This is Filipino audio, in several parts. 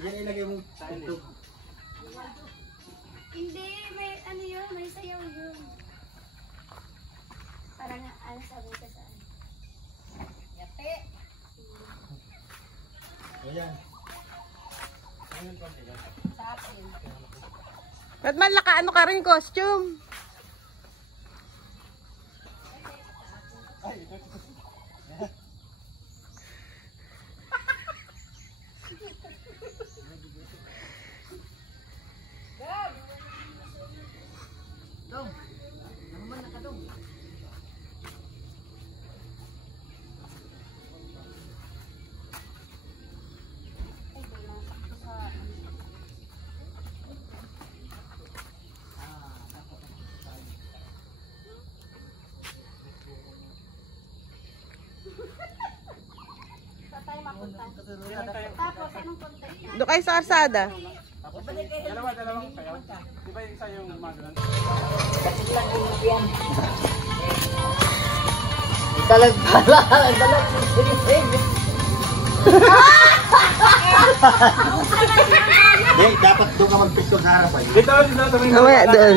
Yan ilagay mo sa YouTube. Hindi, may ano yun, may sayaw yun. Parang ano sabi ka saan? Yate! Ayan. Sa akin. Ba't man ano ka rin costume? Tapos, anong contact na? Doon kayo sa Arsada. Dalawa kayo. Di ba yung isa yung magalan? Talag-pala. Dapat doon ka mag-picture sa harapan. Dito sa may Mamaya doon.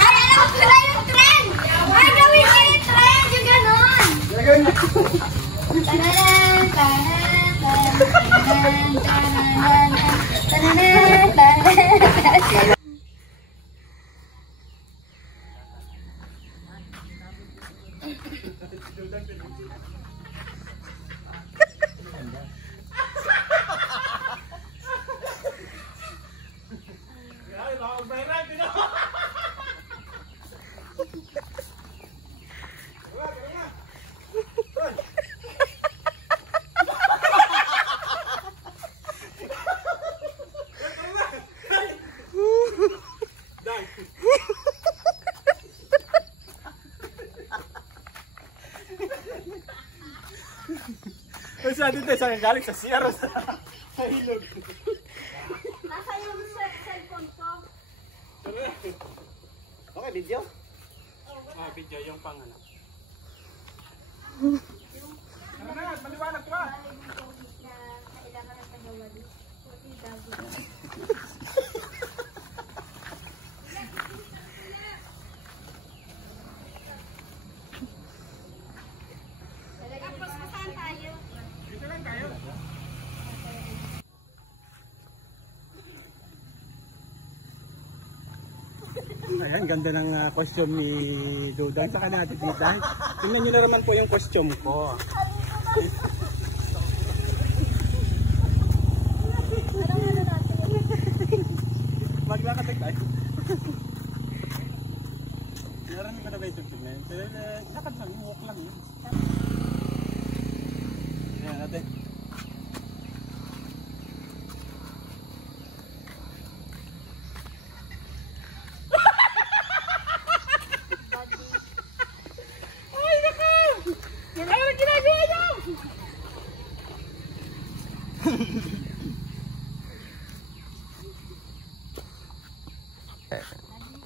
Ay, alam ko na yung trend! Ay, gawin ko yung trend! Yung ganon! Tananan, tananan, tananan, tananan, tananan. Sa dito sa galing sa CR sa ilog. Nasa yung cellphone ko. Okay, video? Video yung pang ano. Ano na, maliwanag ka. Kailangan ng pagawali. Tapos, saan tayo? Dito lang tayo. Ayan, ganda ng costume ni Dudang. Saka natin dito. Tingnan nyo na naman po yung costume ko. Maglakatag tayo. Meron ko na ba yung tignan? Lakad lang, walk lang yun. Ayan natin.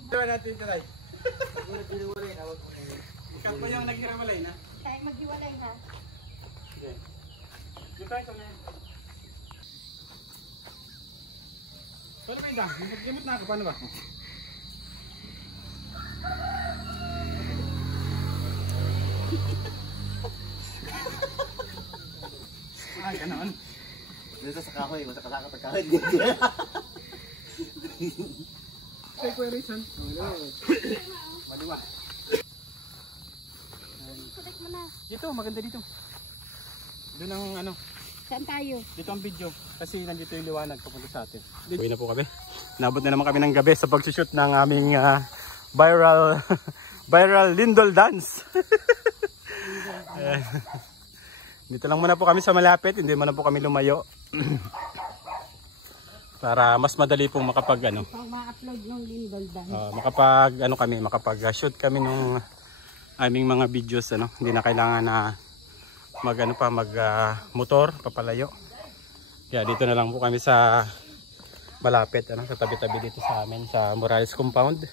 Diba natin ito tayo? Ikat mo yung naghirawalay na? Kaya maghiwalay ha. Okay. Dito tayo na yan. Paano ba yun da? Nagkimot na ako, paano ba? Ay, ganoon. Dito sa kahoy, masakasakot ang kahoy. Say ko Rayson. Maliwa. Connect mo na. Dito, maganda dito. Doon ang ano, Saan tayo? dito ang video kasi nandito yung liwanag papunta sa atin. Uwi na po kami. Nabot na naman kami ng gabi sa pagsushoot ng aming viral viral lindol dance. Dito lang muna po kami sa malapit, hindi muna po kami lumayo. Para mas madali pong makapag ano. Pag ma-upload ng lindol dance. Makapag ano kami, makapag-shoot kami nung aming mga videos ano. Hindi na kailangan na mag ano pa mag motor papalayo. Kaya dito na lang po kami sa malapit ano, sa tabi-tabi dito sa amin sa Morales Compound.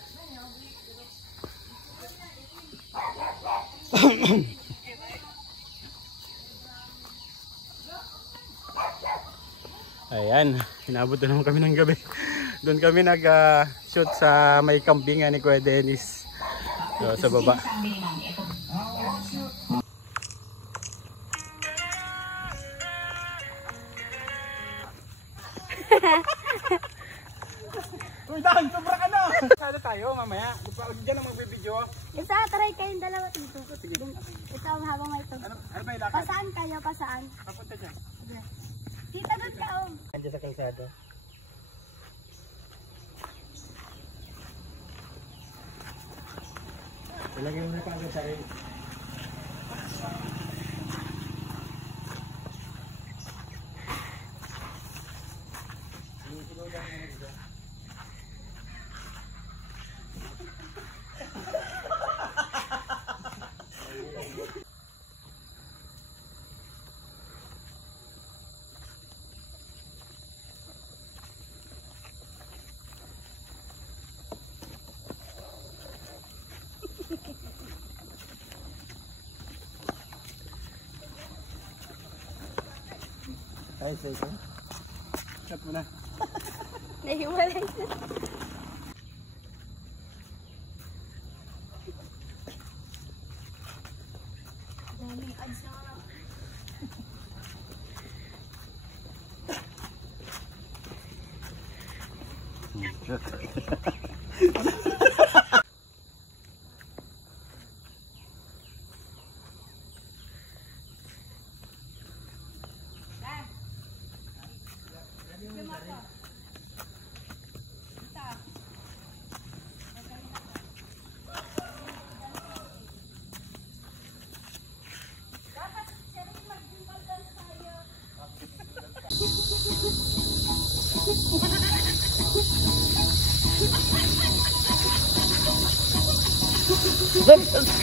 Ayan, inabot na naman kami ng gabi. Doon kami nag-shoot sa may kambingan ni Kuya Dennis. So, sa baba. Uy, Dan, sobra ka na! Saan tayo mamaya? Diyan ang magbibideo. Isa, try kayong dalawa dito. Ito, habang may ito. Ano ba yung lakad? Pasaan kayo? Pasaan? Papunta dyan. Tita, doon ka, oh. Andiyan sa kalsada. Ilagay mo na pa agad sa rin. Ay, say ko. Cut mo na. Nahiwalay na. Daming ads na nga.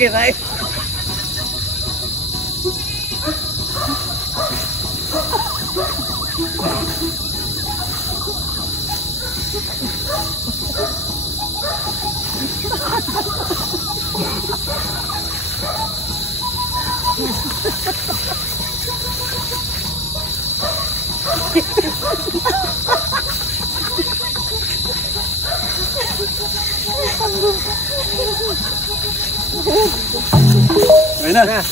Kiray. Ayun na.